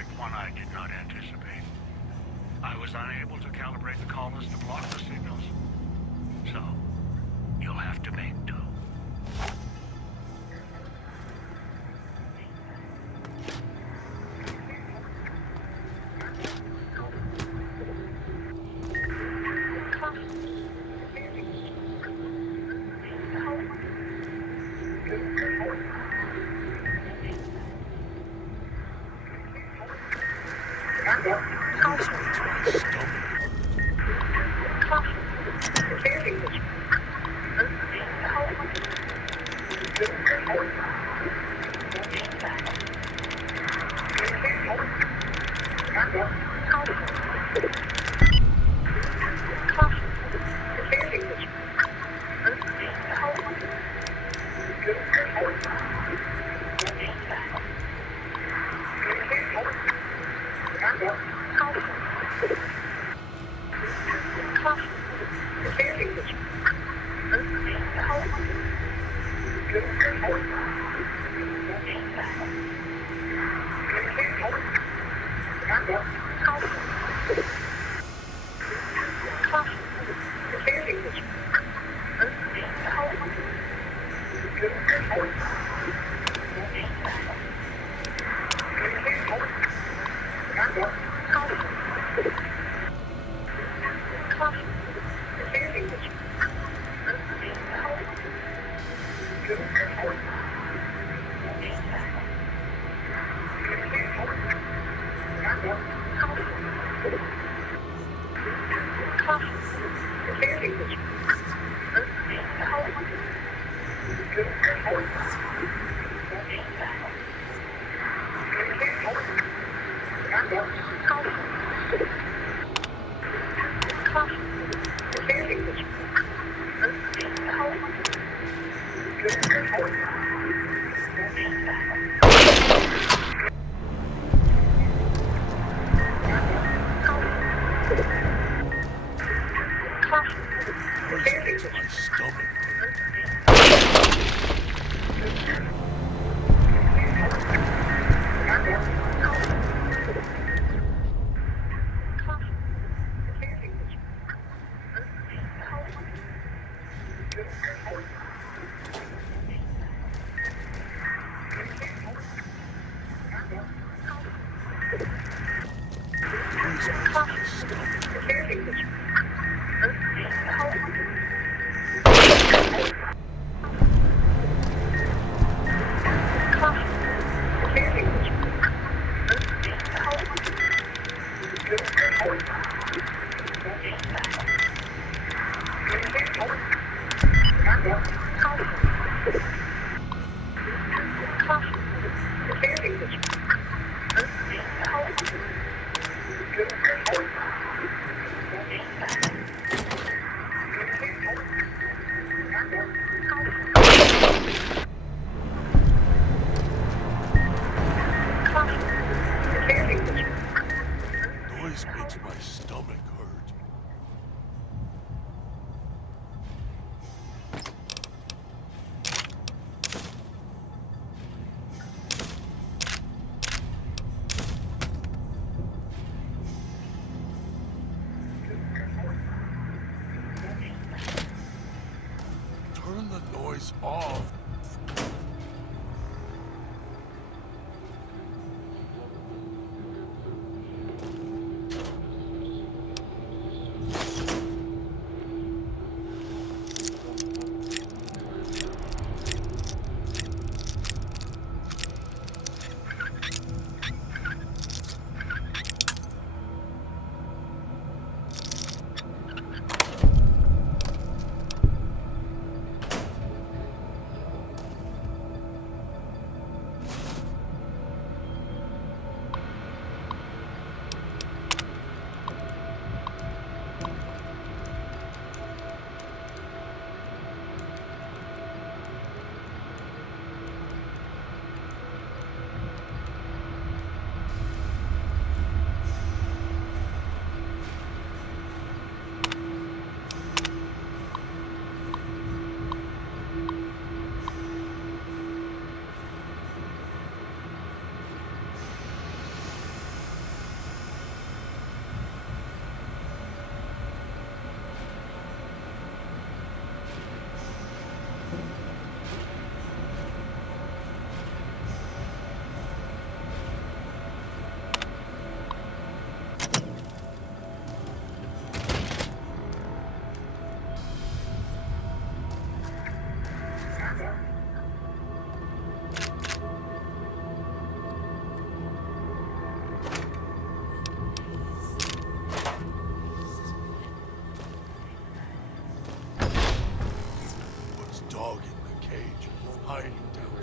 effect, one I did not anticipate. I was unable to calibrate the collars to block the signals. So, you'll have to make do.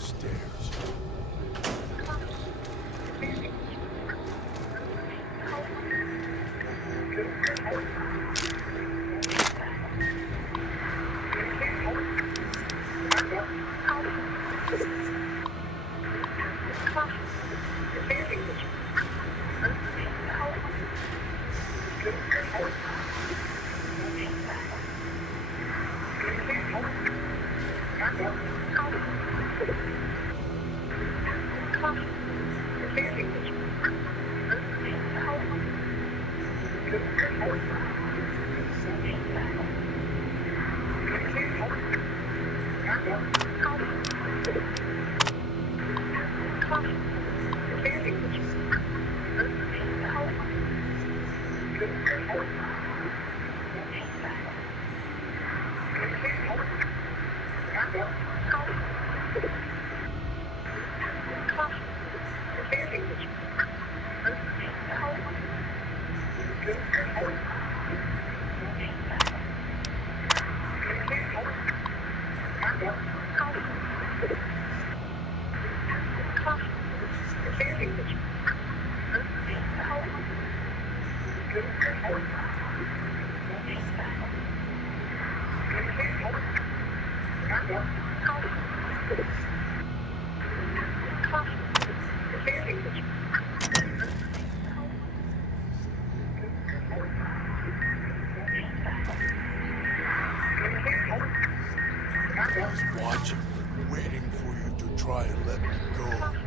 stairs. He's watching, waiting for you to try and let me go.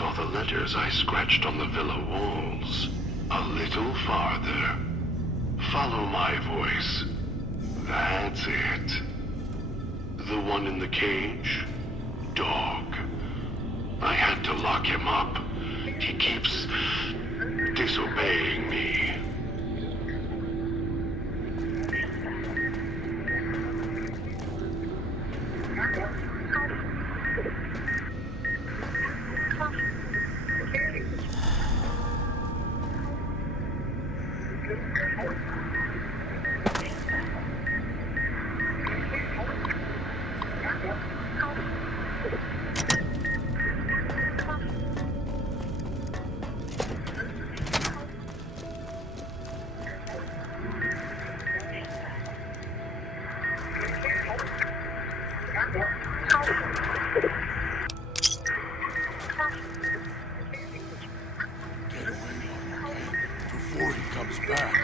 saw the letters I scratched on the villa walls. A little farther. Follow my voice. That's it. The one in the cage? Dog. I had to lock him up. He keeps disobeying me. Before he comes back.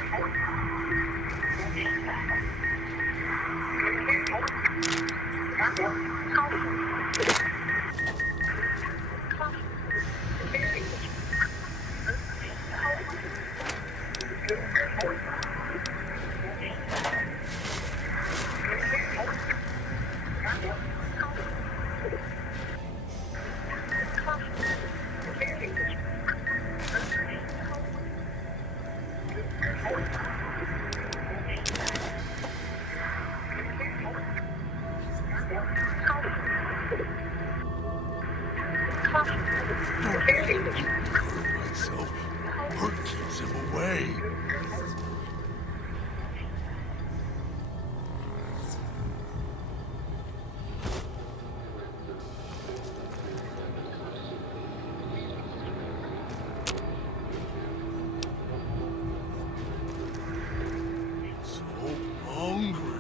Myself. Hurt keeps him away. So hungry.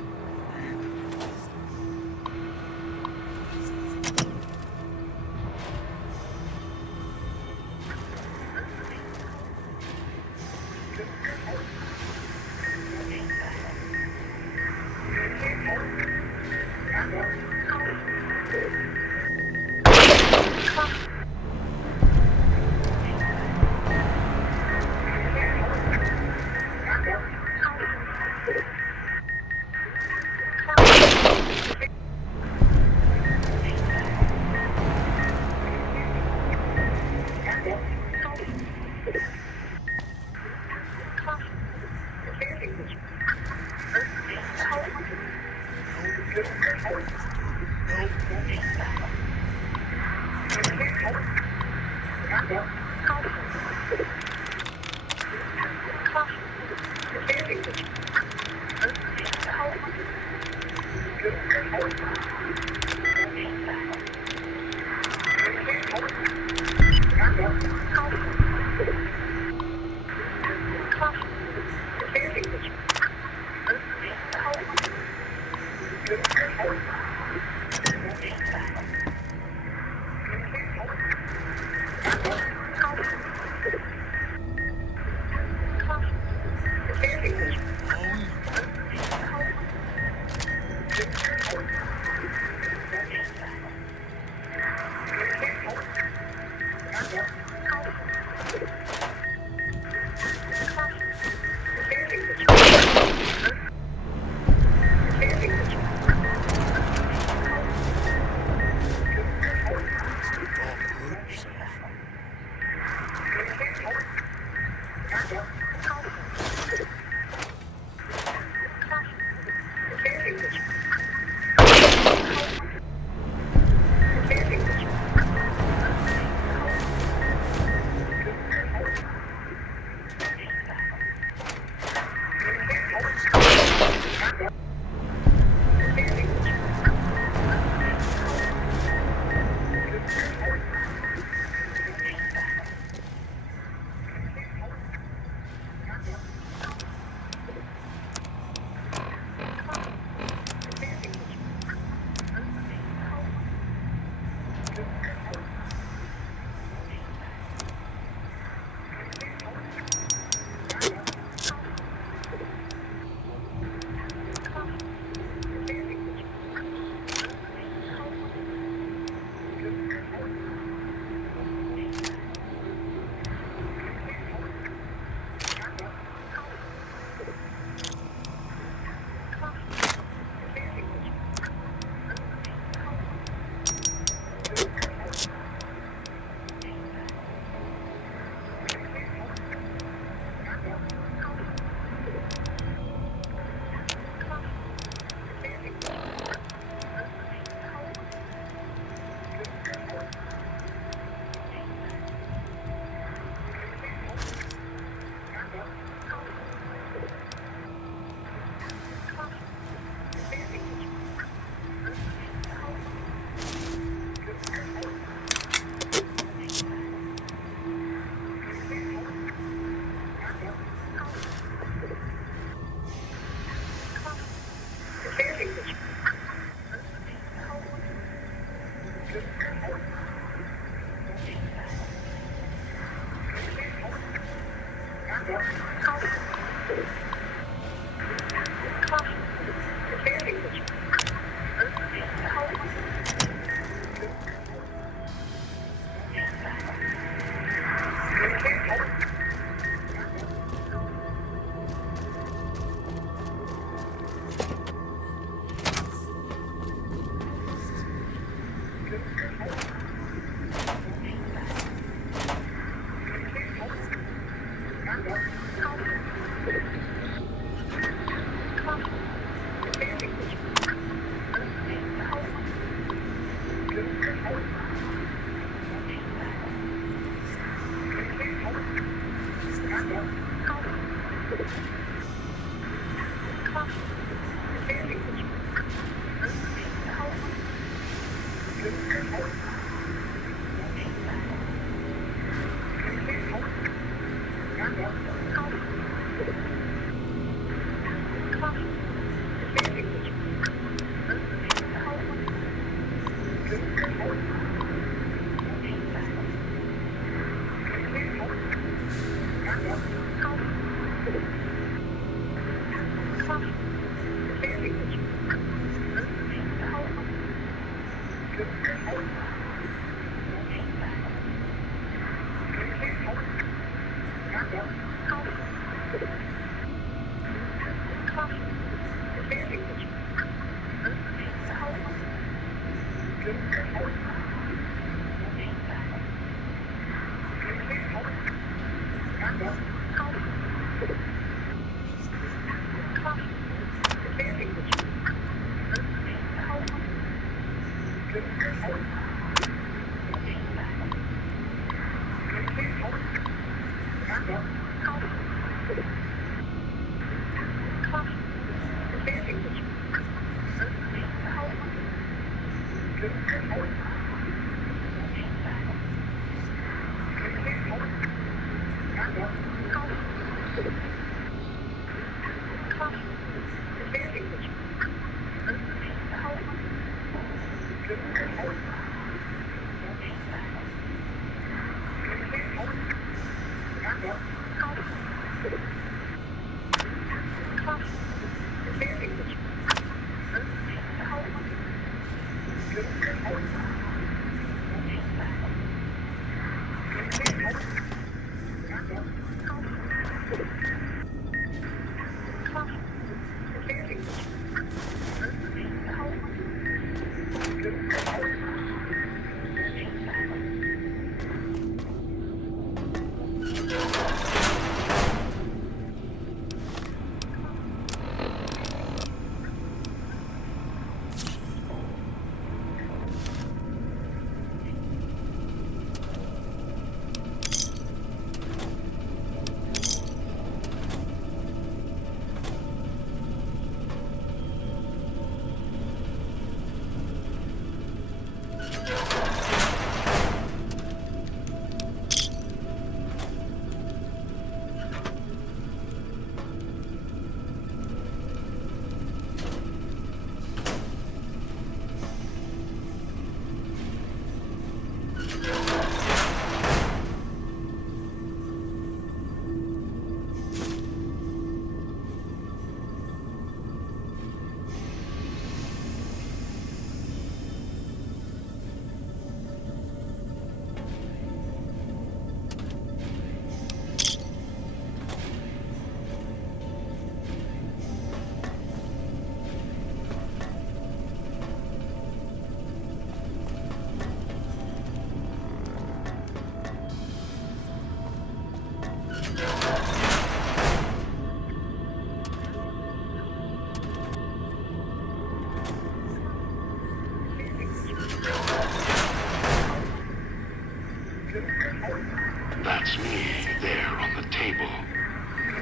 That's me there on the table.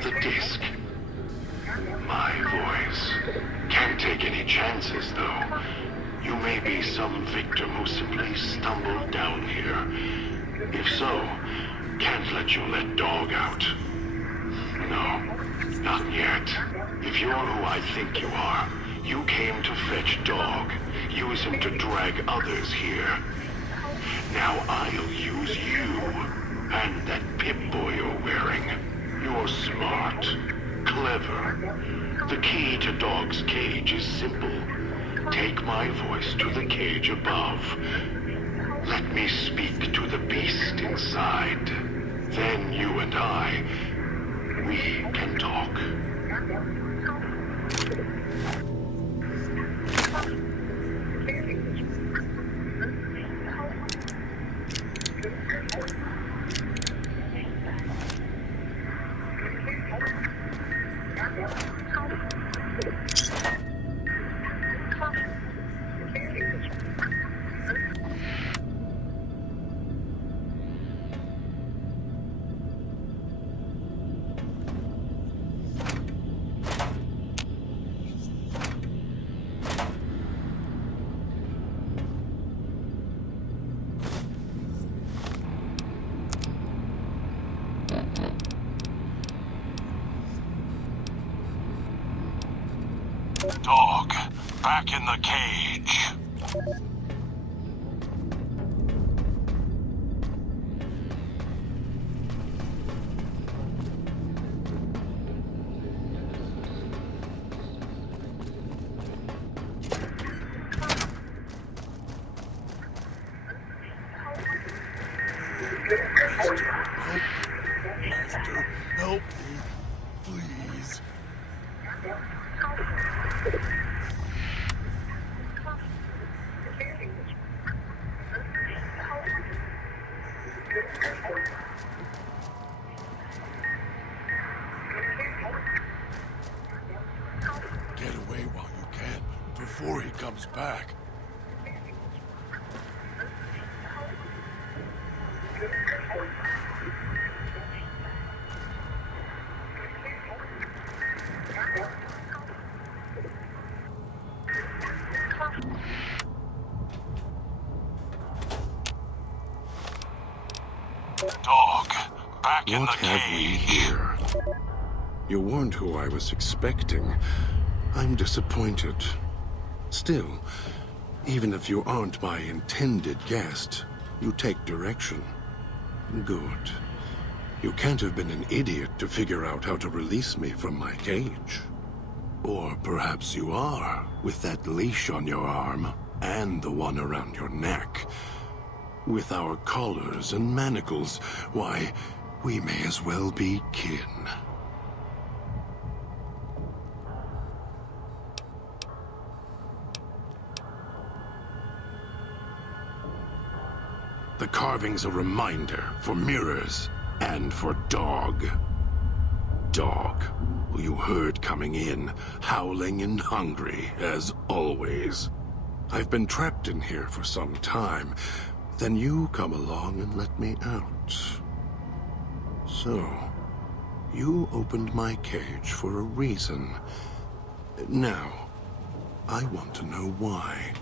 The disc. My voice. Can't take any chances, though. You may be some victim who simply stumbled down here. If so, can't let you let dog out. No, not yet. If you're who I think you are, you came to fetch dog. Use him to drag others here. Now I'll use you. And that Pip-Boy you're wearing. You're smart. Clever. The key to Dog's cage is simple. Take my voice to the cage above. Let me speak to the beast inside. Then you and I, we can talk. Dog, back in the cage. Master, help me, please. Get away while you can, before he comes back. Dog, back in What the have we cage. here? You weren't who I was expecting. I'm disappointed. Still, even if you aren't my intended guest, you take direction. Good. You can't have been an idiot to figure out how to release me from my cage. Or perhaps you are, with that leash on your arm, and the one around your neck. With our collars and manacles, why, we may as well be kin. The carving's a reminder for mirrors and for Dog. Dog, who you heard coming in, howling and hungry, as always. I've been trapped in here for some time. Then you come along and let me out. So, you opened my cage for a reason. Now, I want to know why.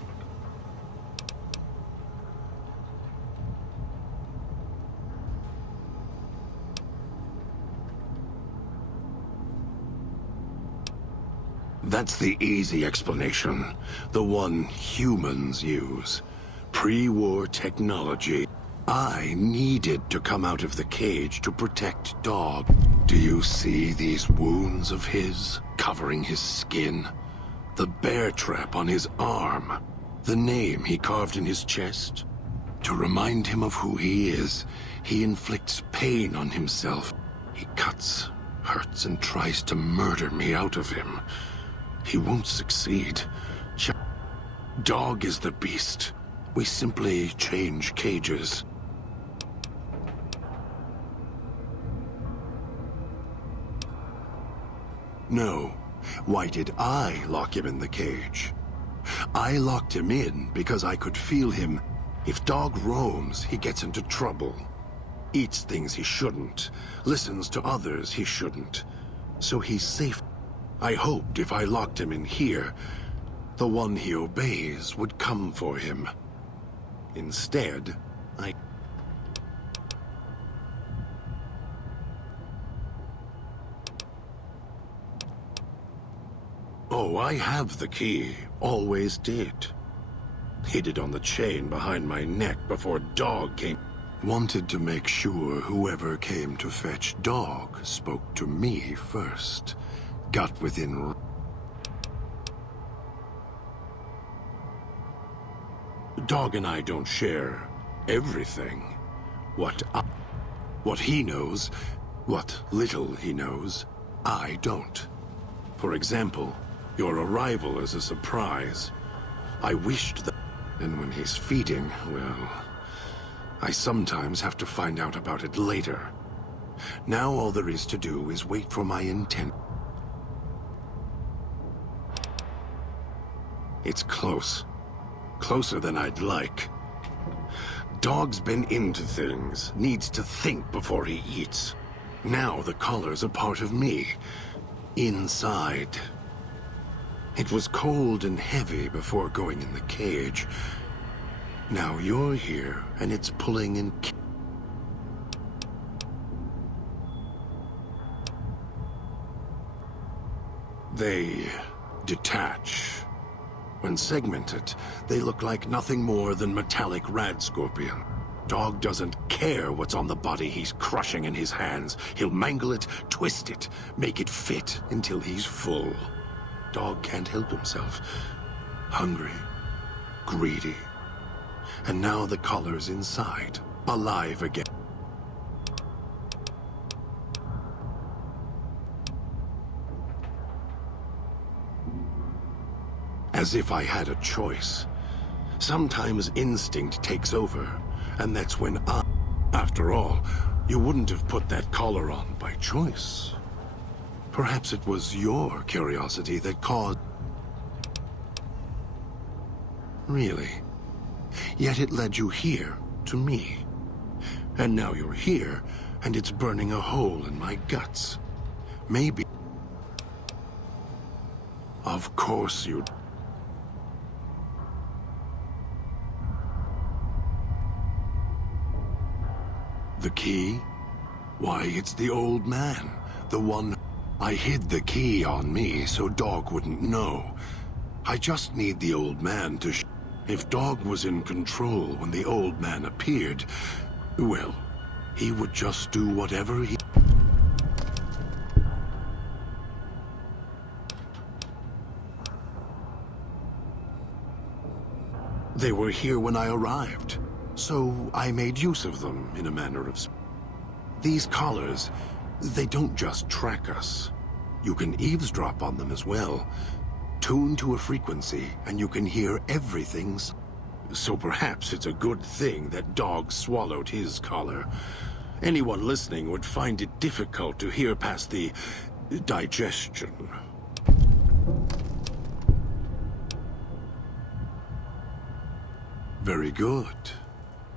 That's the easy explanation. The one humans use. Pre-war technology. I needed to come out of the cage to protect Dog. Do you see these wounds of his, covering his skin? The bear trap on his arm. The name he carved in his chest? To remind him of who he is, he inflicts pain on himself. He cuts, hurts, and tries to murder me out of him. He won't succeed. Dog is the beast. We simply change cages. No. Why did I lock him in the cage? I locked him in because I could feel him. If Dog roams, he gets into trouble. Eats things he shouldn't. Listens to others he shouldn't. So he's safe. I hoped if I locked him in here, the one he obeys would come for him. Instead, Oh, I have the key. Always did. Hid it on the chain behind my neck before Dog came. Wanted to make sure whoever came to fetch Dog spoke to me first. Got within... Dog and I don't share everything. What he knows, what little he knows, I don't. For example, your arrival is a surprise. I wished that... And when he's feeding, well... I sometimes have to find out about it later. Now all there is to do is wait for my intent. It's close. Closer than I'd like. Dog's been into things, needs to think before he eats. Now the collar's a part of me. Inside. It was cold and heavy before going in the cage. Now you're here, and it's pulling and... They detach. When segmented, they look like nothing more than metallic rad scorpion. Dog doesn't care what's on the body he's crushing in his hands. He'll mangle it, twist it, make it fit until he's full. Dog can't help himself. Hungry, greedy. And now the collar's inside, alive again. As if I had a choice. Sometimes instinct takes over, and that's when After all, you wouldn't have put that collar on by choice. Perhaps it was your curiosity that caused... Really? Yet it led you here, to me. And now you're here, and it's burning a hole in my guts. Maybe... Of course you'd... The key? Why, it's the old man. The one... I hid the key on me so Dog wouldn't know. I just need the old man to If Dog was in control when the old man appeared, well, he would just do whatever he... They were here when I arrived, so I made use of them in a manner of... These collars, they don't just track us. You can eavesdrop on them as well. Tune to a frequency, and you can hear everything. So perhaps it's a good thing that Dog swallowed his collar. Anyone listening would find it difficult to hear past the digestion. Very good.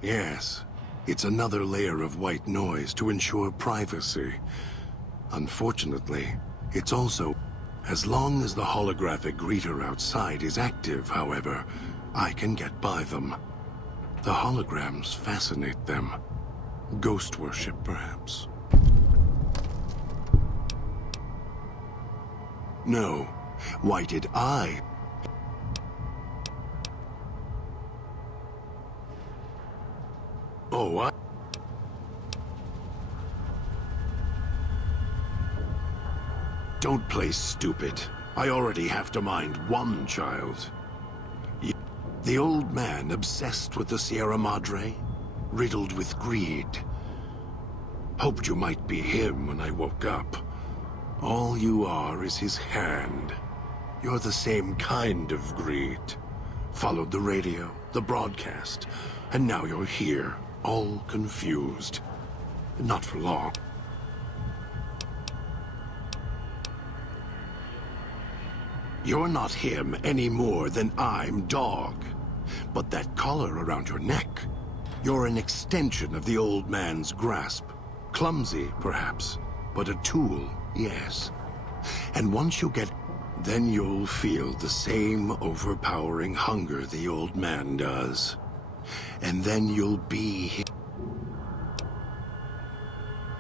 Yes, it's another layer of white noise to ensure privacy. Unfortunately, it's also... As long as the holographic greeter outside is active, however, I can get by them. The holograms fascinate them. Ghost worship, perhaps. No. Why did I... Oh, what? Don't play stupid. I already have to mind one child. The old man obsessed with the Sierra Madre, riddled with greed. Hoped you might be him when I woke up. All you are is his hand. You're the same kind of greed. Followed the radio, the broadcast, and now you're here, all confused. Not for long. You're not him any more than I'm Dog. But that collar around your neck, you're an extension of the old man's grasp. Clumsy, perhaps, but a tool, yes. And once you get... then you'll feel the same overpowering hunger the old man does. And then you'll be him.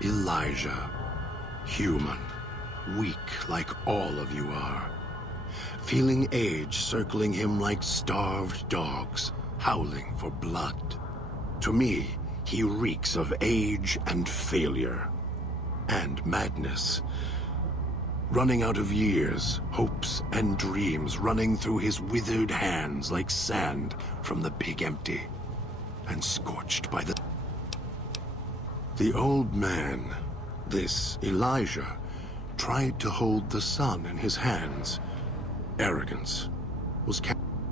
Elijah. Human. Weak like all of you are. Feeling age circling him like starved dogs, howling for blood. To me, he reeks of age and failure. And madness. Running out of years, hopes and dreams running through his withered hands like sand from the big empty. And scorched by the... The old man, this Elijah, tried to hold the sun in his hands. Arrogance was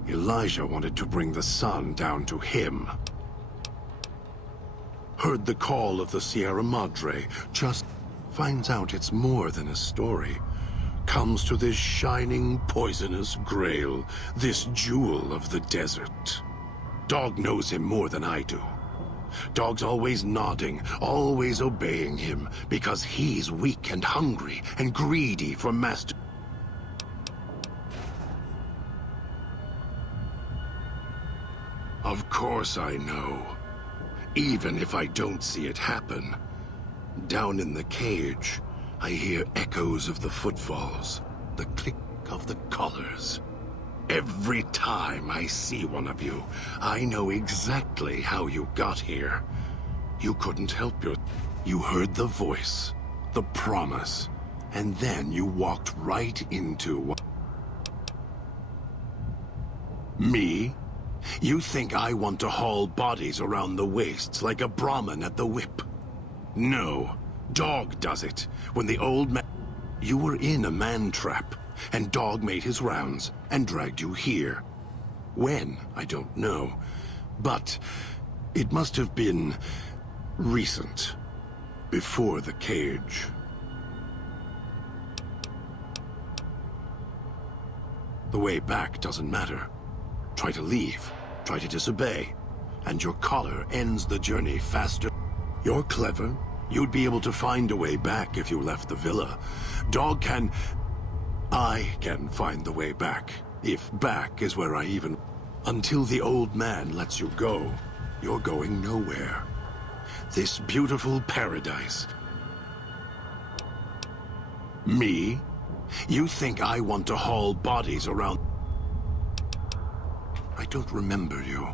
Elijah wanted to bring the sun down to him. Heard the call of the Sierra Madre, just finds out it's more than a story. Comes to this shining, poisonous grail, this jewel of the desert. Dog knows him more than I do. Dog's always nodding, always obeying him, because he's weak and hungry and greedy for master. Of course I know. Even if I don't see it happen. Down in the cage, I hear echoes of the footfalls. The click, of the colors. Every time I see one of you, I know exactly how you got here. You couldn't help You heard the voice, the promise, and then you walked right into... Me? You think I want to haul bodies around the wastes like a Brahmin at the whip? No. Dog does it. When the old man... You were in a man trap, and Dog made his rounds and dragged you here. When, I don't know. But it must have been recent. Before the cage. The way back doesn't matter. Try to leave, try to disobey, and your collar ends the journey faster. You're clever. You'd be able to find a way back if you left the villa. Dog can... I can find the way back. If back is where I even... Until the old man lets you go, you're going nowhere. This beautiful paradise. Me? You think I want to haul bodies around... I don't remember you.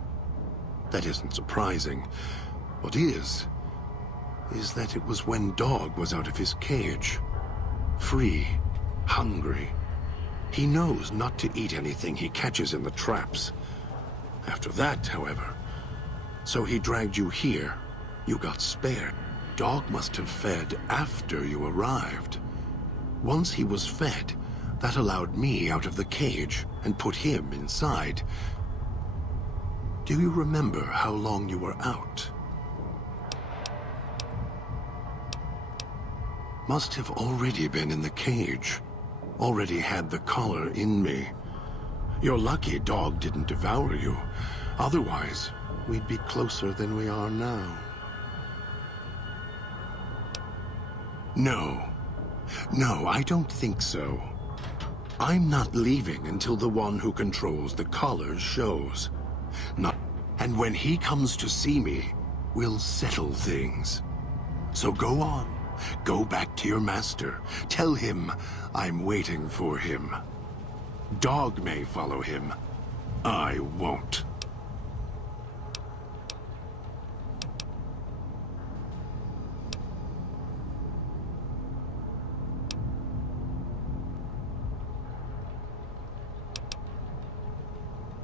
That isn't surprising. What is that it was when Dog was out of his cage. Free, hungry. He knows not to eat anything he catches in the traps. After that, however, so he dragged you here. You got spared. Dog must have fed after you arrived. Once he was fed, that allowed me out of the cage and put him inside. Do you remember how long you were out? Must have already been in the cage. Already had the collar in me. You're lucky Dog didn't devour you. Otherwise, we'd be closer than we are now. No. No, I don't think so. I'm not leaving until the one who controls the collars shows. Not. And when he comes to see me, we'll settle things. So go on. Go back to your master. Tell him I'm waiting for him. Dog may follow him. I won't.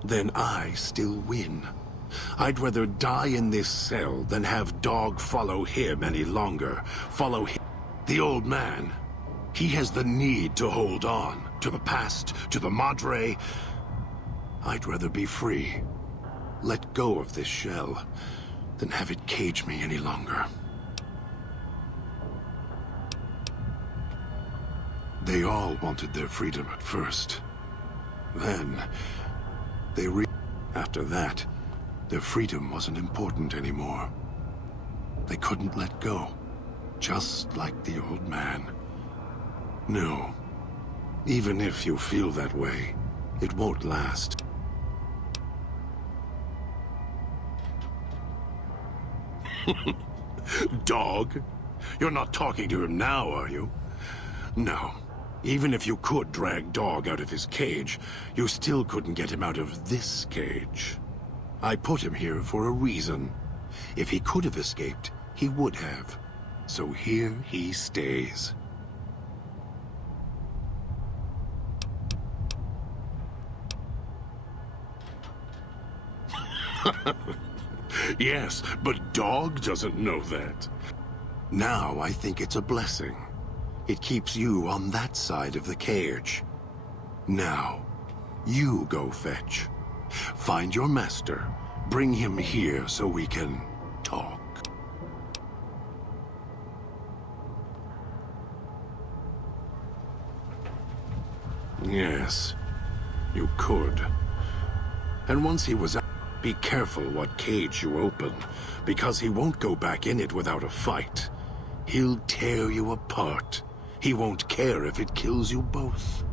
Then I still win. I'd rather die in this cell than have Dog follow him any longer. Follow him. The old man. He has the need to hold on. To the past, to the Madre. I'd rather be free. Let go of this shell than have it cage me any longer. They all wanted their freedom at first. Then... After that, their freedom wasn't important anymore. They couldn't let go, just like the old man. No, even if you feel that way, it won't last. Dog? You're not talking to him now, are you? No. Even if you could drag Dog out of his cage, you still couldn't get him out of this cage. I put him here for a reason. If he could have escaped, he would have. So here he stays. Yes, but Dog doesn't know that. Now I think it's a blessing. It keeps you on that side of the cage. Now, you go fetch. Find your master. Bring him here so we can talk. Yes, you could. And once he was out, be careful what cage you open, because he won't go back in it without a fight. He'll tear you apart. He won't care if it kills you both.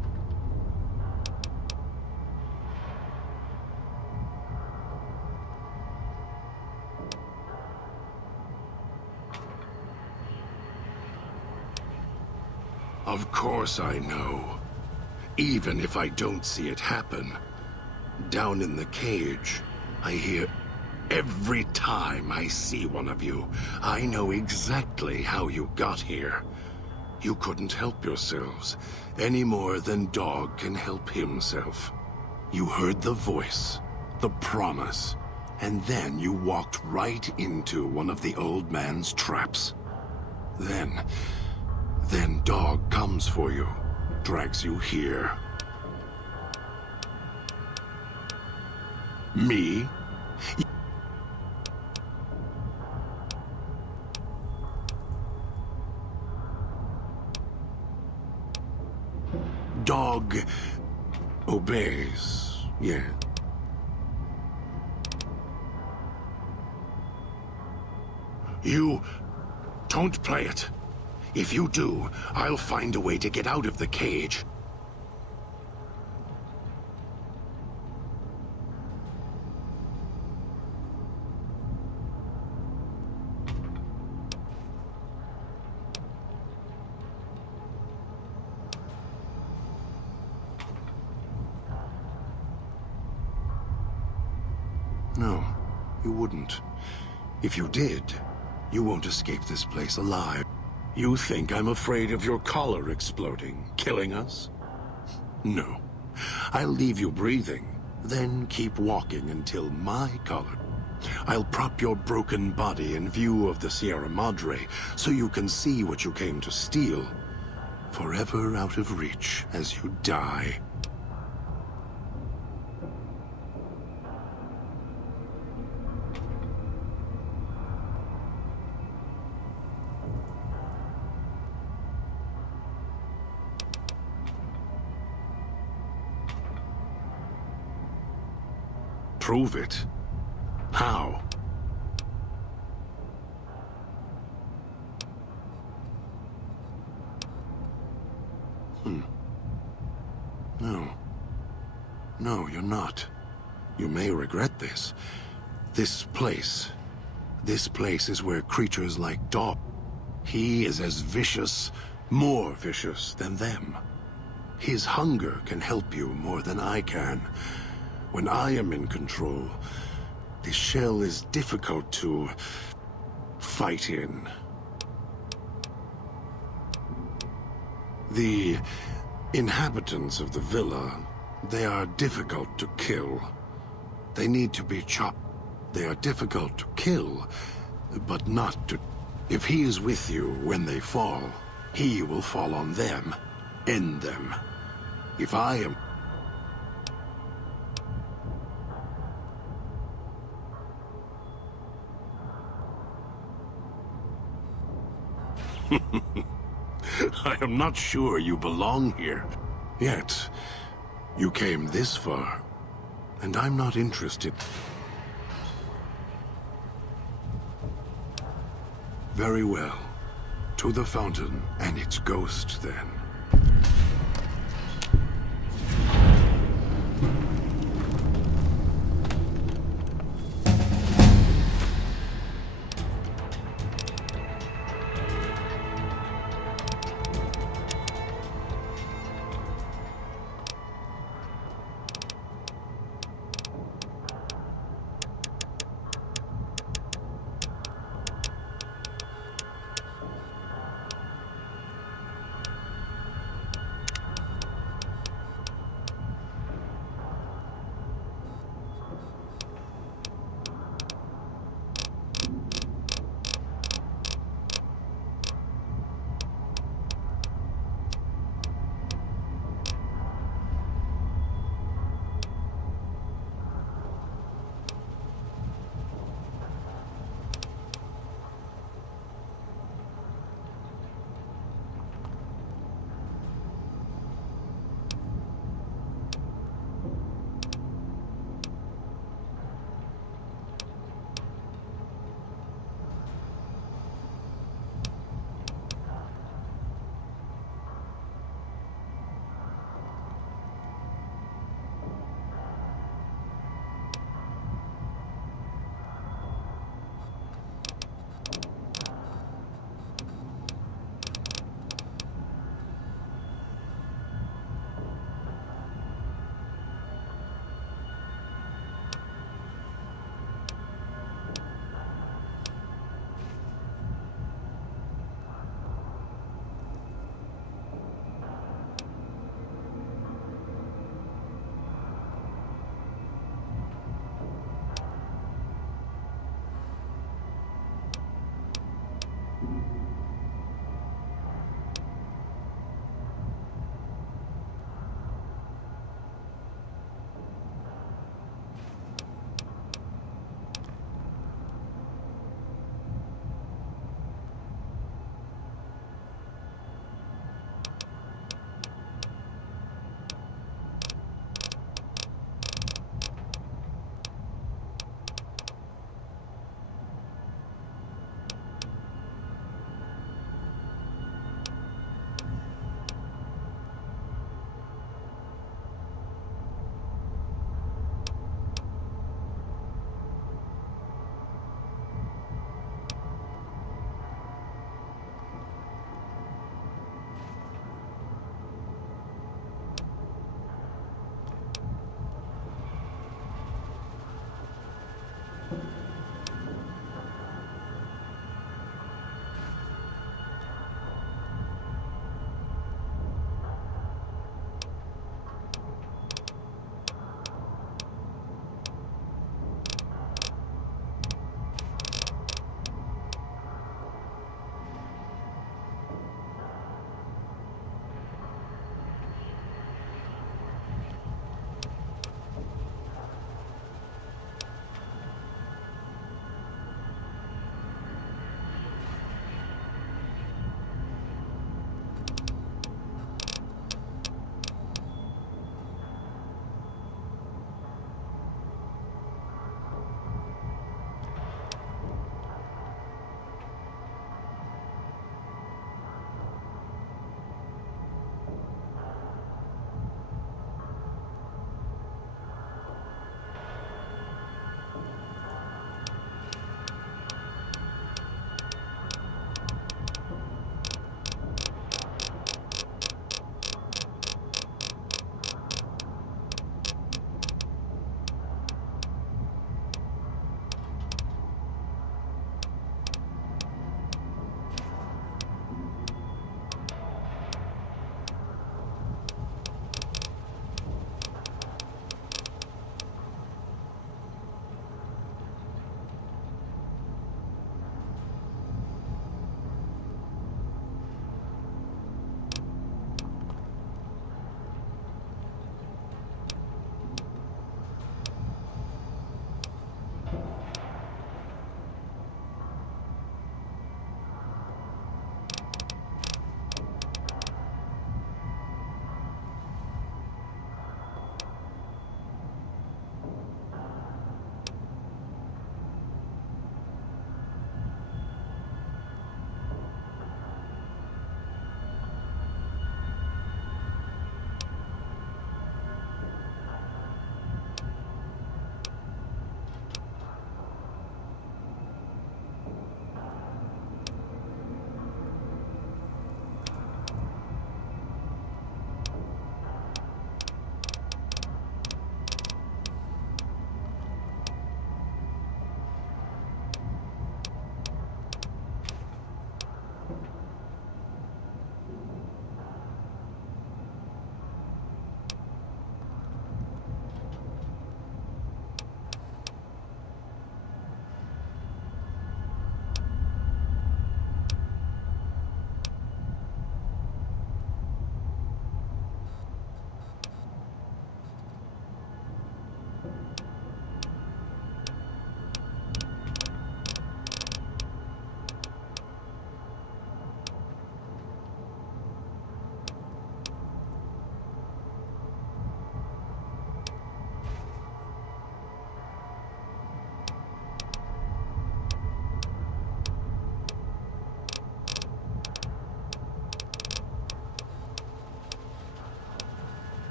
Of course I know. Even if I don't see it happen, down in the cage, I hear every time I see one of you, I know exactly how you got here. You couldn't help yourselves any more than dog can help himself. You heard the voice, the promise, and then you walked right into one of the old man's traps. Then dog comes for you, drags you here. Me? Dog obeys, yeah. You don't play it. If you do, I'll find a way to get out of the cage. No, you wouldn't. If you did, you won't escape this place alive. You think I'm afraid of your collar exploding, killing us? No. I'll leave you breathing, then keep walking until my collar. I'll prop your broken body in view of the Sierra Madre, so you can see what you came to steal. Forever out of reach as you die. Prove it? How? No. No, you're not. You may regret this. This place is where creatures like Dog. He is as vicious, more vicious than them. His hunger can help you more than I can. When I am in control, this shell is difficult to fight in. The inhabitants of the villa, they are difficult to kill. They need to be chopped. They are difficult to kill, but not to... If he is with you when they fall, he will fall on them, end them. If I am... I am not sure you belong here. Yet, you came this far, and I'm not interested. Very well. To the fountain and its ghost, then.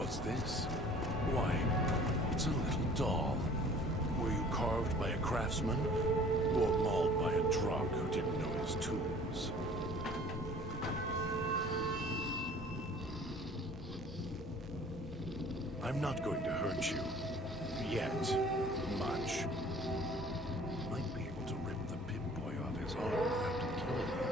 What's this? Why, it's a little doll. Were you carved by a craftsman? Or mauled by a drunk who didn't know his tools? I'm not going to hurt you. Yet. Much. Might be able to rip the pip-boy off his arm without killing him.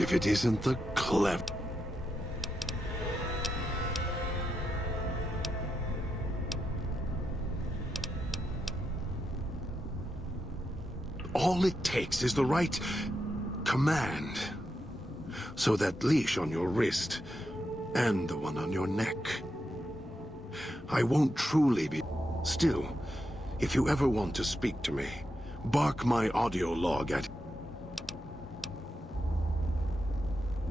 If it isn't the clever... All it takes is the right command. So that leash on your wrist and the one on your neck. I won't truly be... Still, if you ever want to speak to me, bark my audio log at...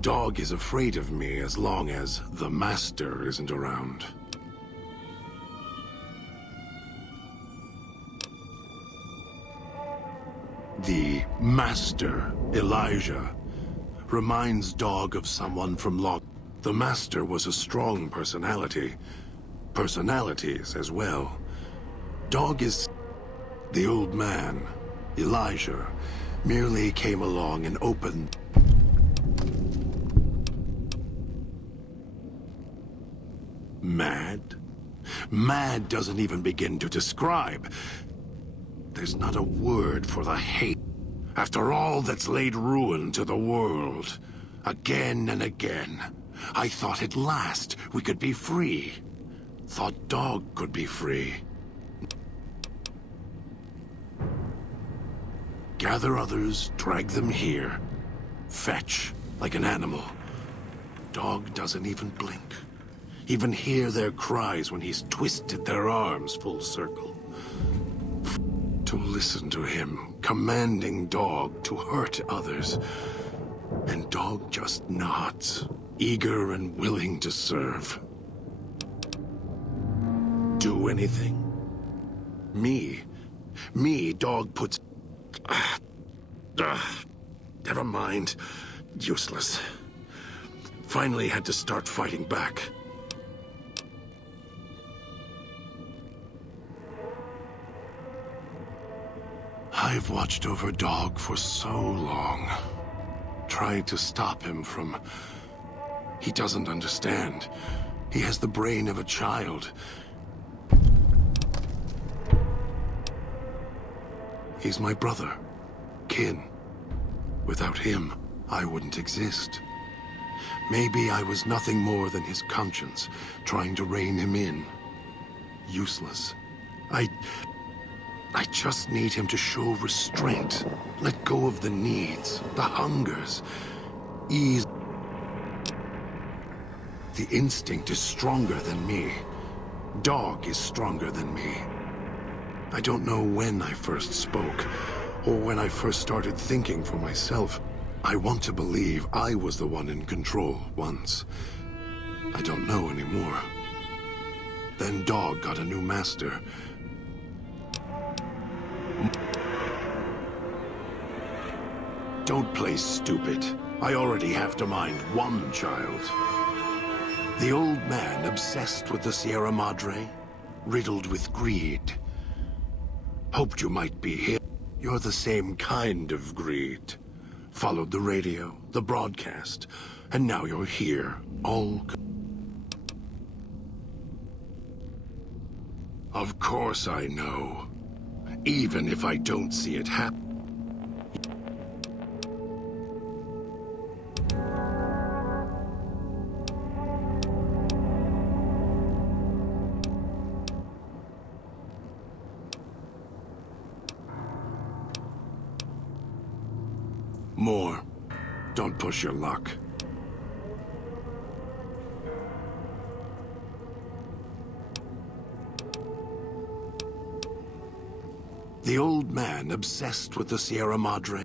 Dog is afraid of me as long as the master isn't around. The master, Elijah, reminds Dog of someone from Log. The master was a strong personality. Personalities as well. Dog is... The old man, Elijah, merely came along and opened... Mad? Mad doesn't even begin to describe. There's not a word for the hate. After all that's laid ruin to the world, again and again, I thought at last we could be free. Thought Dog could be free. Gather others, drag them here. Fetch, like an animal. Dog doesn't even blink. Even hear their cries when he's twisted their arms full circle. To listen to him, commanding Dog to hurt others. And Dog just nods, eager and willing to serve. Do anything? Me, Dog puts... Never mind. Useless. Finally had to start fighting back. I've watched over Dog for so long. Tried to stop him from... He doesn't understand. He has the brain of a child. He's my brother. Kin. Without him, I wouldn't exist. Maybe I was nothing more than his conscience, trying to rein him in. Useless. I just need him to show restraint. Let go of the needs, the hungers. Ease. The instinct is stronger than me. Dog is stronger than me. I don't know when I first spoke, or when I first started thinking for myself. I want to believe I was the one in control once. I don't know anymore. Then Dog got a new master. Don't play stupid. I already have to mind one child. The old man obsessed with the Sierra Madre, riddled with greed. Hoped you might be here. You're the same kind of greed. Followed the radio, the broadcast, and now you're here, all... Of course I know. Even if I don't see it happen. More. Don't push your luck. The old man obsessed with the Sierra Madre.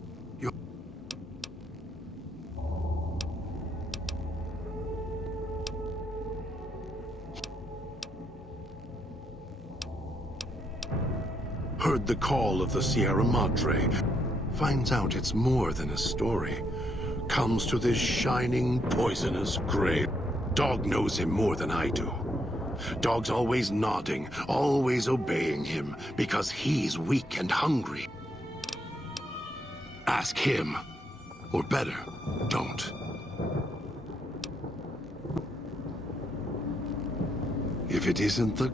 Heard the call of the Sierra Madre. Finds out it's more than a story. Comes to this shining, poisonous grave. Dog knows him more than I do. Dog's always nodding, always obeying him, because he's weak and hungry. Ask him. Or better, don't. If it isn't the...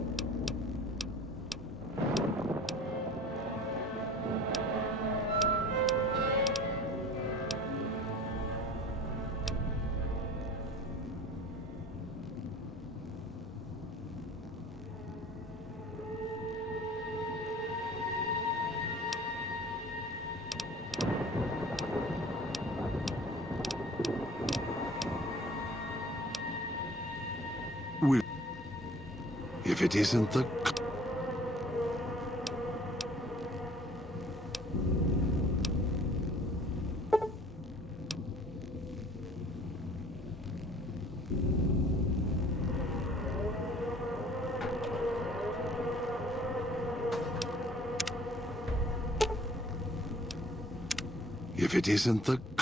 If it isn't the... If it isn't the...